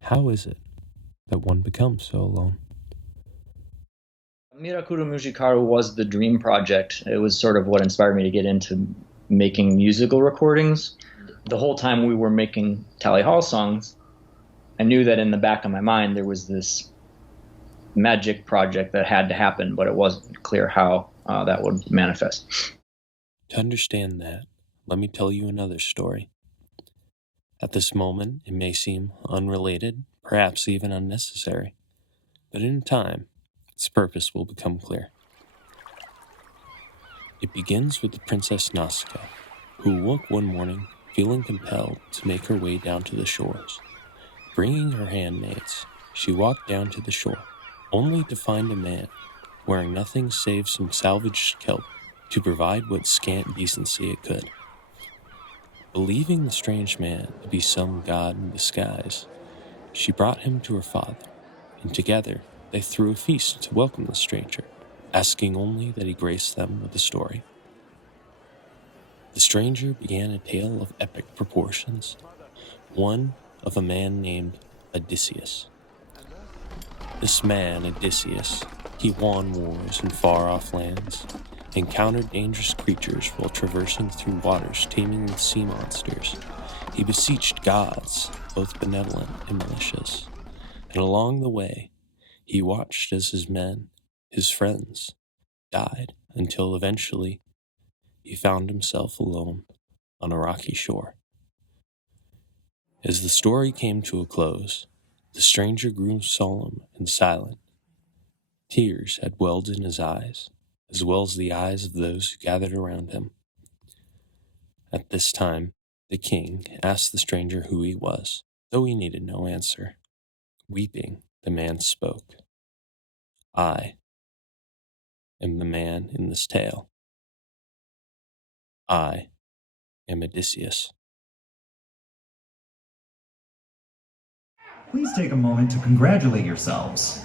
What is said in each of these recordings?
How is it that one becomes so alone? Mirakuru Mujikaru was the dream project. It was sort of what inspired me to get into making musical recordings. The whole time we were making Tally Hall songs, I knew that in the back of my mind there was this magic project that had to happen, but it wasn't clear how that would manifest. To understand that, let me tell you another story. At this moment, it may seem unrelated, perhaps even unnecessary, but in time, its purpose will become clear. It begins with the Princess Nausicaa, who awoke one morning feeling compelled to make her way down to the shores. Bringing her handmaids, she walked down to the shore, only to find a man wearing nothing save some salvaged kelp to provide what scant decency it could. Believing the strange man to be some god in disguise, she brought him to her father, and together they threw a feast to welcome the stranger, asking only that he grace them with a story. The stranger began a tale of epic proportions, one of a man named Odysseus. This man, Odysseus, he won wars in far-off lands, encountered dangerous creatures while traversing through waters teeming with sea monsters. He beseeched gods, both benevolent and malicious, and along the way, he watched as his men, his friends, died until eventually he found himself alone on a rocky shore. As the story came to a close, the stranger grew solemn and silent. Tears had welled in his eyes, as well as the eyes of those who gathered around him. At this time, the king asked the stranger who he was, though he needed no answer. Weeping, the man spoke. I am the man in this tale. I am Odysseus. Please take a moment to congratulate yourselves.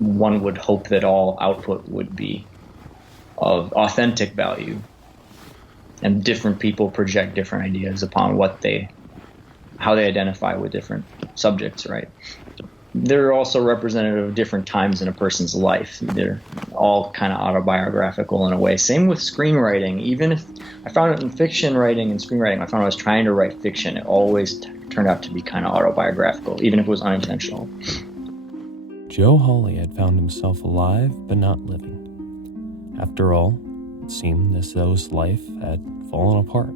One would hope that all output would be of authentic value, and different people project different ideas upon how they identify with different subjects, right? They're also representative of different times in a person's life. They're all kind of autobiographical in a way. Same with screenwriting. Even if I found it in fiction writing and screenwriting, I found I was trying to write fiction, it always turned out to be kind of autobiographical, even if it was unintentional. Joe Hawley had found himself alive but not living. After all, it seemed as though his life had fallen apart.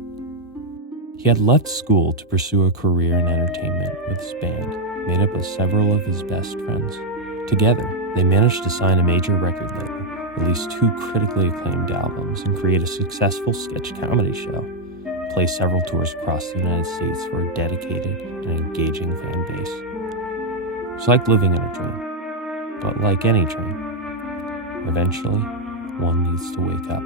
He had left school to pursue a career in entertainment with his band, made up of several of his best friends. Together, they managed to sign a major record label, release 2 critically acclaimed albums, and create a successful sketch comedy show, play several tours across the United States for a dedicated and engaging fan base. It's like living in a dream. But like any dream, eventually, one needs to wake up.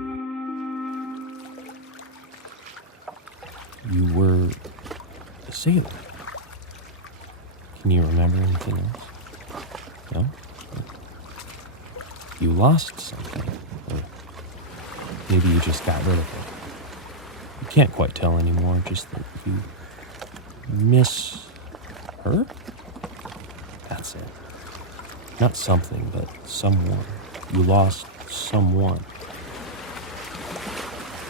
You were a sailor. Can you remember anything else? No? You lost something, or maybe you just got rid of it. You can't quite tell anymore, just that you miss her? That's it. Not something, but someone. You lost someone.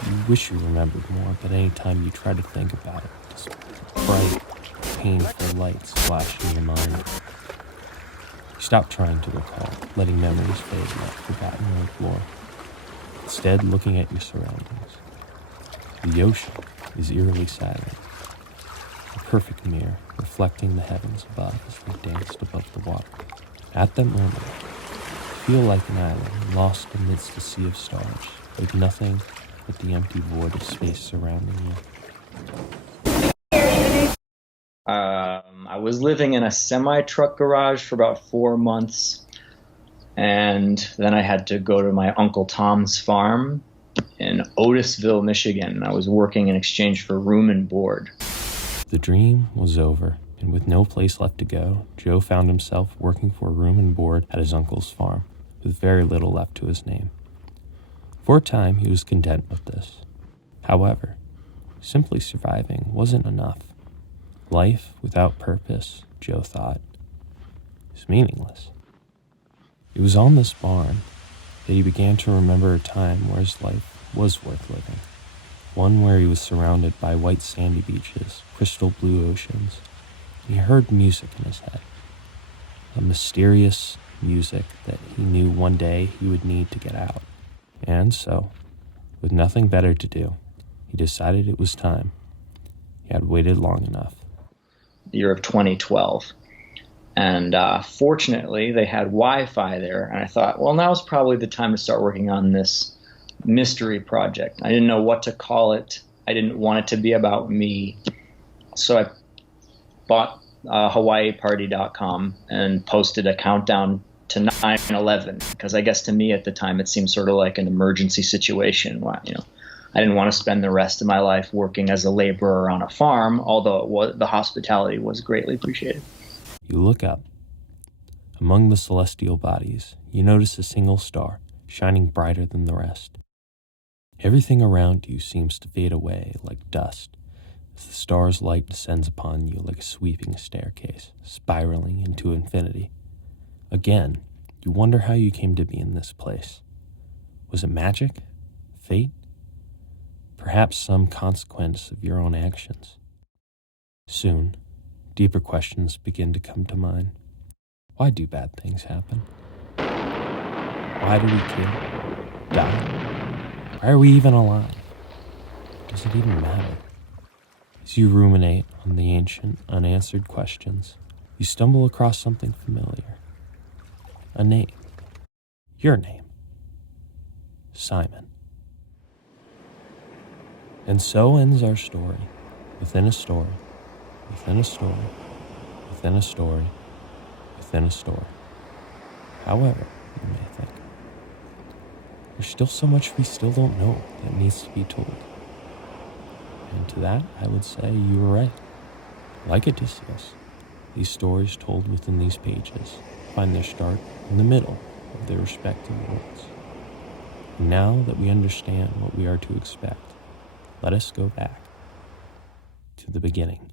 You wish you remembered more, but anytime you try to think about it, this bright, painful lights flash in your mind. You stop trying to recall, letting memories fade like forgotten old lore. Instead, looking at your surroundings. The ocean is eerily silent. A perfect mirror, reflecting the heavens above as they danced above the water. At that moment, you feel like an island lost amidst a sea of stars, with nothing but the empty void of space surrounding you. I was living in a semi-truck garage for about 4 months, and then I had to go to my Uncle Tom's farm in Otisville, Michigan, and I was working in exchange for room and board. The dream was over, and with no place left to go, Joe found himself working for room and board at his uncle's farm, with very little left to his name. For a time, he was content with this. However, simply surviving wasn't enough. Life without purpose, Joe thought, is meaningless. It was on this farm that he began to remember a time where his life was worth living. One where he was surrounded by white sandy beaches, crystal blue oceans, and he heard music in his head. A mysterious music that he knew one day he would need to get out. And so, with nothing better to do, he decided it was time. He had waited long enough. The year of 2012. And fortunately, they had Wi-Fi there. And I thought, well, now's probably the time to start working on this mystery project. I didn't know what to call it. I didn't want it to be about me. So I bought HawaiiParty.com and posted a countdown to 9/11, because I guess to me at the time it seemed sort of like an emergency situation. I didn't want to spend the rest of my life working as a laborer on a farm, although the hospitality was greatly appreciated. You look up. Among the celestial bodies, you notice a single star, shining brighter than the rest. Everything around you seems to fade away like dust, as the star's light descends upon you like a sweeping staircase, spiraling into infinity. Again, you wonder how you came to be in this place. Was it magic? Fate? Perhaps some consequence of your own actions? Soon, deeper questions begin to come to mind. Why do bad things happen? Why do we kill? Die? Why are we even alive? Does it even matter? As you ruminate on the ancient, unanswered questions, you stumble across something familiar. A name. Your name. Simon. And so ends our story, within a story, within a story, within a story, within a story. However, you may think, there's still so much we still don't know that needs to be told. And to that, I would say you were right. Like Odysseus, these stories told within these pages find their start in the middle of their respective worlds. And now that we understand what we are to expect, let us go back to the beginning.